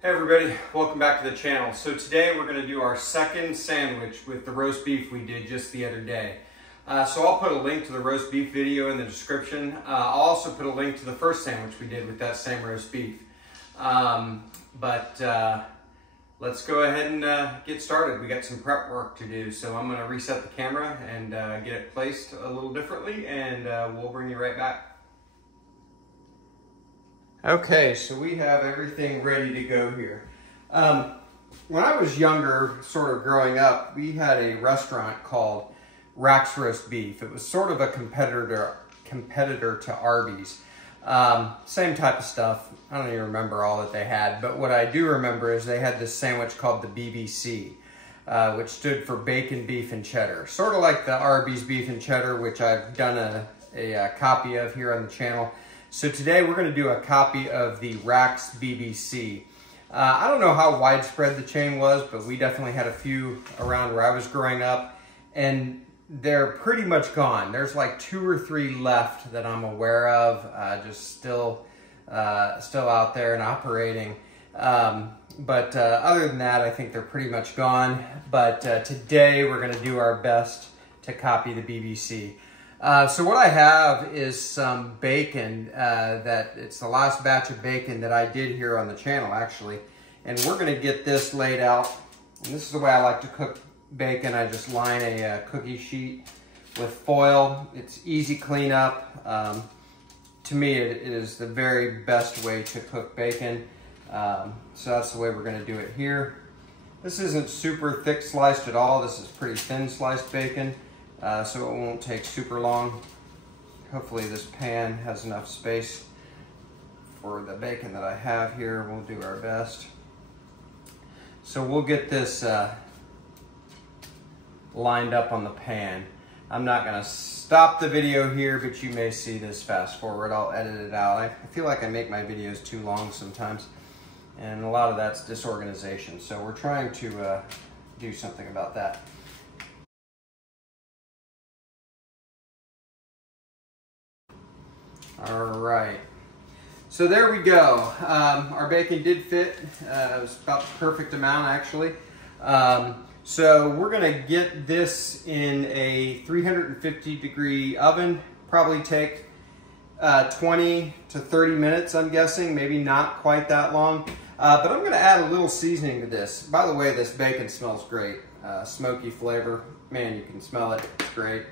Hey everybody, welcome back to the channel. So today we're going to do our second sandwich with the roast beef we did just the other day. So I'll put a link to the roast beef video in the description. I'll also put a link to the first sandwich we did with that same roast beef. Let's go ahead and get started. We got some prep work to do, so I'm going to reset the camera and get it placed a little differently, and we'll bring you right back. Okay, so we have everything ready to go here. When I was younger, sort of growing up, we had a restaurant called Rax Roast Beef. It was sort of a competitor to Arby's. Same type of stuff. I don't even remember all that they had, but what I do remember is they had this sandwich called the BBC, which stood for bacon, beef, and cheddar. Sort of like the Arby's beef and cheddar, which I've done a copy of here on the channel. So today we're going to do a copy of the Rax BBC. I don't know how widespread the chain was, but we definitely had a few around where I was growing up, and they're pretty much gone. There's like 2 or 3 left that I'm aware of, just still out there and operating. Other than that, I think they're pretty much gone. But today we're going to do our best to copy the BBC. So what I have is some bacon, it's the last batch of bacon that I did here on the channel actually. And we're gonna get this laid out. And this is the way I like to cook bacon. I just line a cookie sheet with foil. It's easy cleanup. To me, it is the very best way to cook bacon. So that's the way we're gonna do it here. This isn't super thick sliced at all. This is pretty thin sliced bacon. So it won't take super long. Hopefully this pan has enough space for the bacon that I have here. We'll do our best. So we'll get this lined up on the pan. I'm not gonna stop the video here, but you may see this fast forward. I'll edit it out. I feel like I make my videos too long sometimes, and a lot of that's disorganization. So we're trying to do something about that. All right, so there we go. Our bacon did fit. It was about the perfect amount actually. So we're gonna get this in a 350-degree oven. Probably take 20 to 30 minutes, I'm guessing, maybe not quite that long. But I'm gonna add a little seasoning to this. By the way, this bacon smells great. Smoky flavor, man, you can smell it, it's great.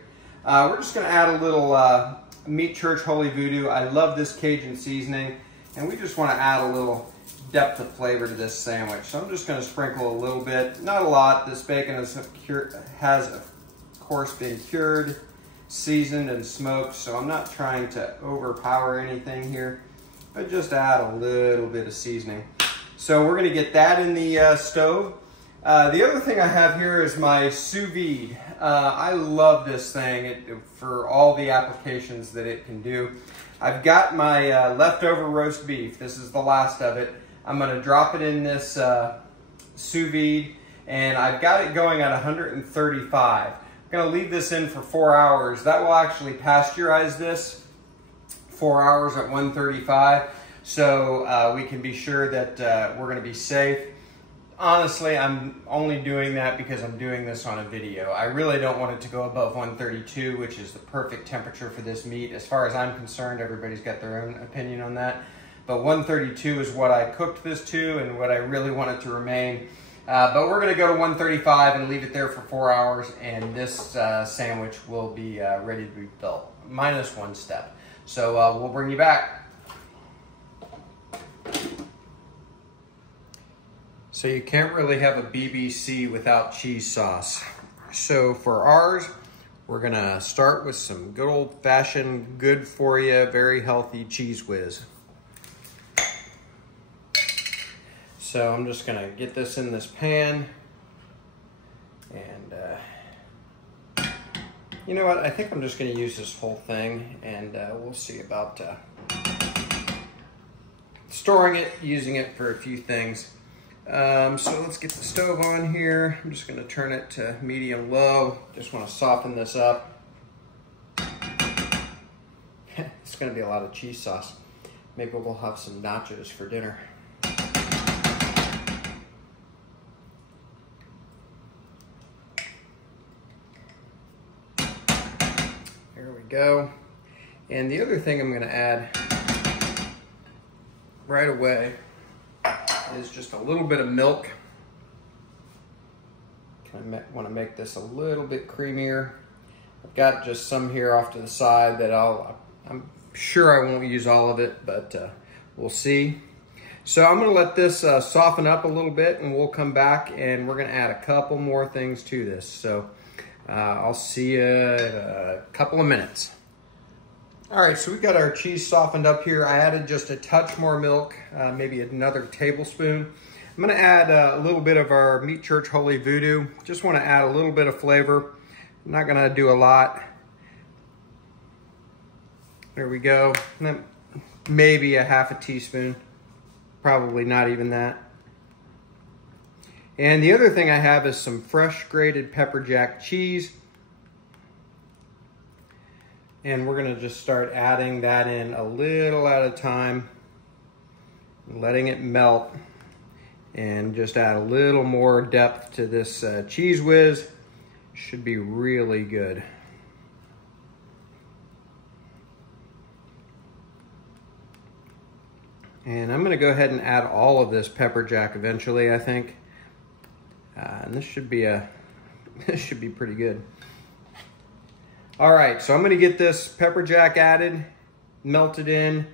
We're just gonna add a little Meat Church Holy Voodoo. I love this Cajun seasoning, and we just want to add a little depth of flavor to this sandwich. So I'm just going to sprinkle a little bit, not a lot. This bacon has of course been cured, seasoned, and smoked, so I'm not trying to overpower anything here, but just add a little bit of seasoning. So we're going to get that in the stove. The other thing I have here is my sous vide. I love this thing for all the applications that it can do. I've got my leftover roast beef. This is the last of it. I'm going to drop it in this sous vide, and I've got it going at 135. I'm going to leave this in for 4 hours. That will actually pasteurize this 4 hours at 135, so we can be sure that we're going to be safe. Honestly, I'm only doing that because I'm doing this on a video. I really don't want it to go above 132, which is the perfect temperature for this meat. As far as I'm concerned, everybody's got their own opinion on that. But 132 is what I cooked this to and what I really want it to remain. But we're gonna go to 135 and leave it there for 4 hours, and this sandwich will be ready to be built, minus 1 step. So we'll bring you back. So you can't really have a BBC without cheese sauce. So for ours, we're gonna start with some good old-fashioned, good for you, very healthy Cheese Whiz. So I'm just gonna get this in this pan, and you know what? I think I'm just gonna use this whole thing, and we'll see about storing it, using it for a few things. So let's get the stove on here. I'm just going to turn it to medium low. Just want to soften this up. It's going to be a lot of cheese sauce. Maybe we'll have some nachos for dinner. go. And the other thing I'm gonna add right away is just a little bit of milk. I want to make this a little bit creamier. I've got just some here off to the side that I'm sure I won't use all of it, but we'll see. So I'm going to let this soften up a little bit, and we'll come back and we're going to add a couple more things to this. So I'll see you in a couple of minutes. All right, so we've got our cheese softened up here. I added just a touch more milk, maybe another tablespoon. I'm gonna add a little bit of our Meat Church Holy Voodoo. Just wanna add a little bit of flavor. I'm not gonna do a lot. There we go. And then maybe a half a teaspoon. Probably not even that. And the other thing I have is some fresh grated pepper jack cheese. And we're gonna just start adding that in a little at a time, letting it melt, and just add a little more depth to this cheese whiz. Should be really good. And I'm gonna go ahead and add all of this pepper jack eventually, I think. And this should be pretty good. All right, so I'm gonna get this pepper jack added, melted in,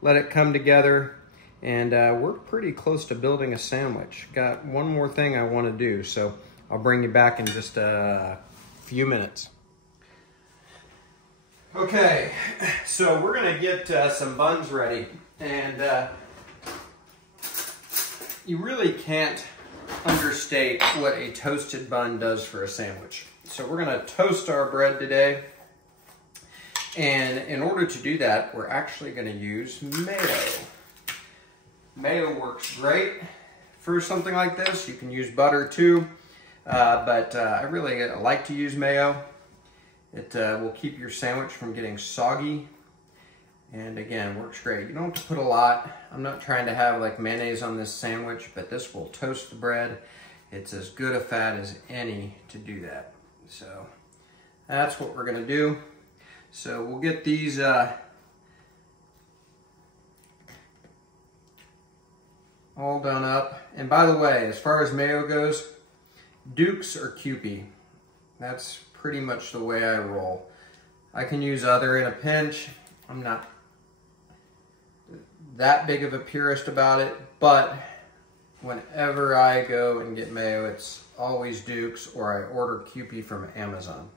let it come together, and we're pretty close to building a sandwich. Got one more thing I wanna do, so I'll bring you back in just a few minutes. Okay, so we're gonna get some buns ready, and you really can't understate what a toasted bun does for a sandwich. So we're gonna toast our bread today. And in order to do that, we're actually gonna use mayo. Mayo works great for something like this. You can use butter too, but I really like to use mayo. It will keep your sandwich from getting soggy. And again, works great. You don't have to put a lot. I'm not trying to have like mayonnaise on this sandwich, but this will toast the bread. It's as good a fat as any to do that. So that's what we're gonna do. So we'll get these all done up. And by the way, as far as mayo goes, Duke's or Kewpie. That's pretty much the way I roll. I can use other in a pinch. I'm not that big of a purist about it, but whenever I go and get mayo, it's always Duke's, or I order Kewpie from Amazon.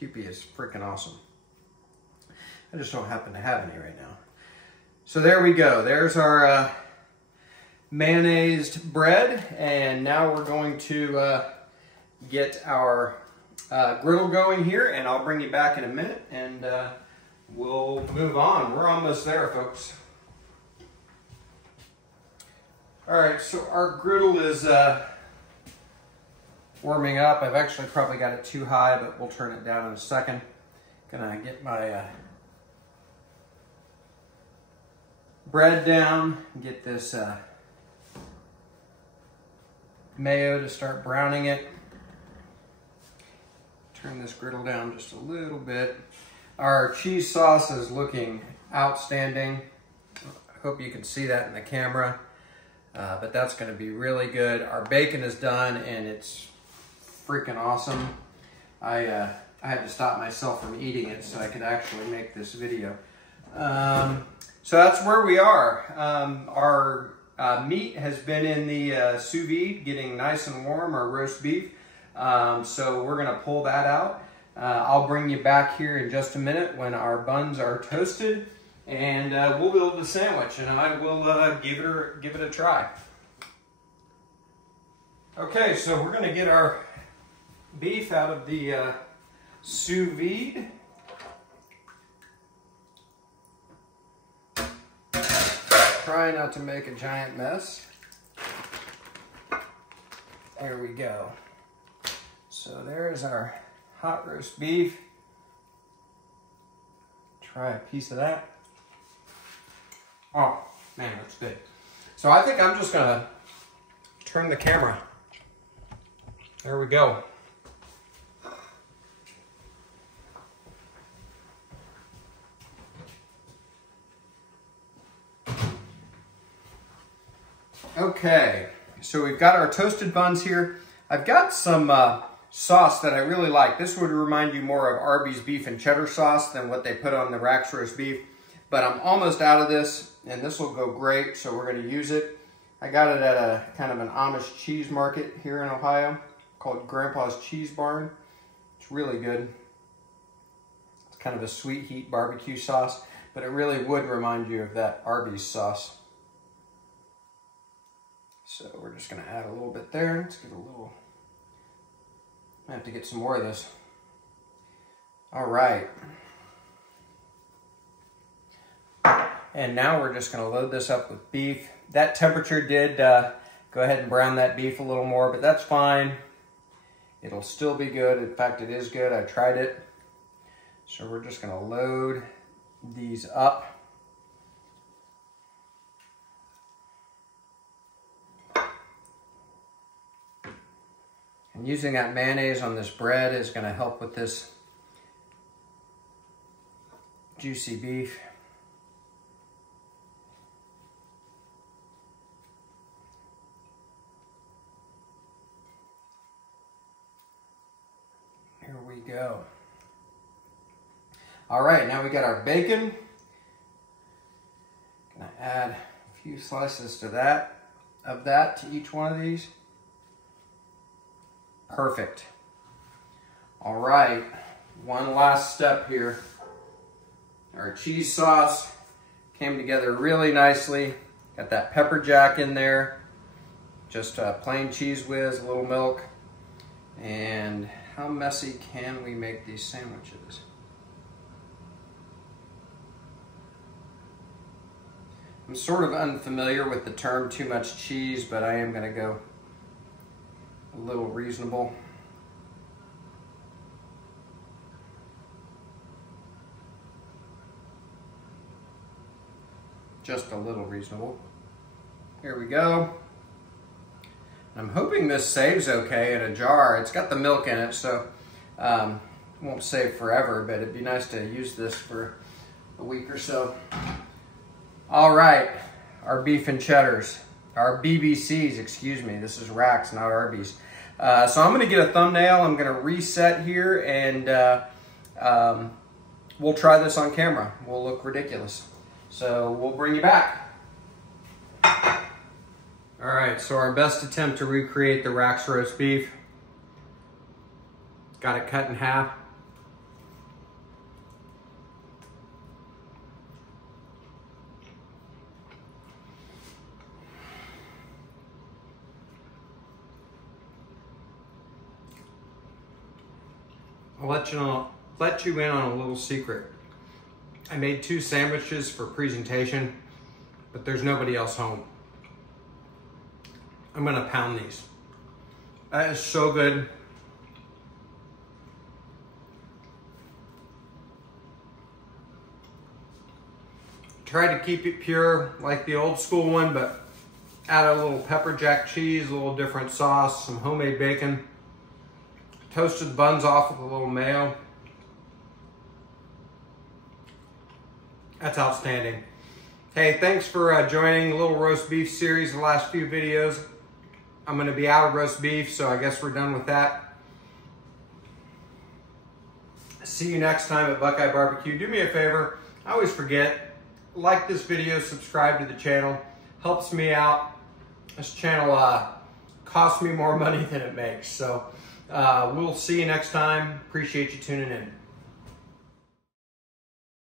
Kewpie is freaking awesome. I just don't happen to have any right now. So there we go. There's our mayonnaised bread, and now we're going to get our griddle going here, and I'll bring you back in a minute, and we'll move on. We're almost there, folks. All right, so our griddle is warming up. I've actually probably got it too high, but we'll turn it down in a second. Gonna get my bread down, get this mayo to start browning it. Turn this griddle down just a little bit. Our cheese sauce is looking outstanding. I hope you can see that in the camera, but that's gonna be really good. Our bacon is done and it's freaking awesome. I had to stop myself from eating it so I could actually make this video. So that's where we are. Our meat has been in the sous vide, getting nice and warm, our roast beef. So we're gonna pull that out. I'll bring you back here in just a minute when our buns are toasted, and we'll build the sandwich, and I will give it a try. Okay, so we're gonna get our beef out of the sous vide. Try not to make a giant mess. There we go. So there's our hot roast beef. Try a piece of that. Oh, man, that's good. So I think I'm just gonna turn the camera. There we go. Okay, so we've got our toasted buns here. I've got some sauce that I really like. This would remind you more of Arby's beef and cheddar sauce than what they put on the Rax roast beef. But I'm almost out of this, and this will go great, so we're going to use it. I got it at a kind of an Amish cheese market here in Ohio called Grandpa's Cheese Barn. It's really good. It's kind of a sweet heat barbecue sauce, but it really would remind you of that Arby's sauce. So we're just going to add a little bit there. Let's get a little... I have to get some more of this. All right. And now we're just going to load this up with beef. That temperature did go ahead and brown that beef a little more, but that's fine. It'll still be good. In fact, it is good. I tried it. So we're just going to load these up. And using that mayonnaise on this bread is going to help with this juicy beef. Here we go. All right, now we got our bacon. Gonna add a few slices to that, to each one of these. Perfect. All right, one last step here. Our cheese sauce came together really nicely. Got that pepper jack in there. Just plain cheese whiz, a little milk. And how messy can we make these sandwiches? I'm sort of unfamiliar with the term too much cheese, but I am gonna go a little reasonable. Just a little reasonable. Here we go. I'm hoping this saves okay in a jar. It's got the milk in it, so it won't save forever, but it'd be nice to use this for a week or so. All right, our beef and cheddars, our BBCs, excuse me. This is Rax, not Arby's. So I'm gonna get a thumbnail. I'm gonna reset here, and we'll try this on camera. We'll look ridiculous. So we'll bring you back. All right, so our best attempt to recreate the Rax roast beef. Got it cut in half. I'll let you in on a little secret. I made 2 sandwiches for presentation, but there's nobody else home. I'm gonna pound these. That is so good. Try to keep it pure like the old school one, but add a little pepper jack cheese, a little different sauce, some homemade bacon. Toasted the buns off with a little mayo. That's outstanding. Hey, thanks for joining the little roast beef series, the last few videos. I'm gonna be out of roast beef, so I guess we're done with that. See you next time at BuQeye Barbecue. Do me a favor, I always forget, like this video, subscribe to the channel. Helps me out. This channel costs me more money than it makes. So we'll see you next time. Appreciate you tuning in.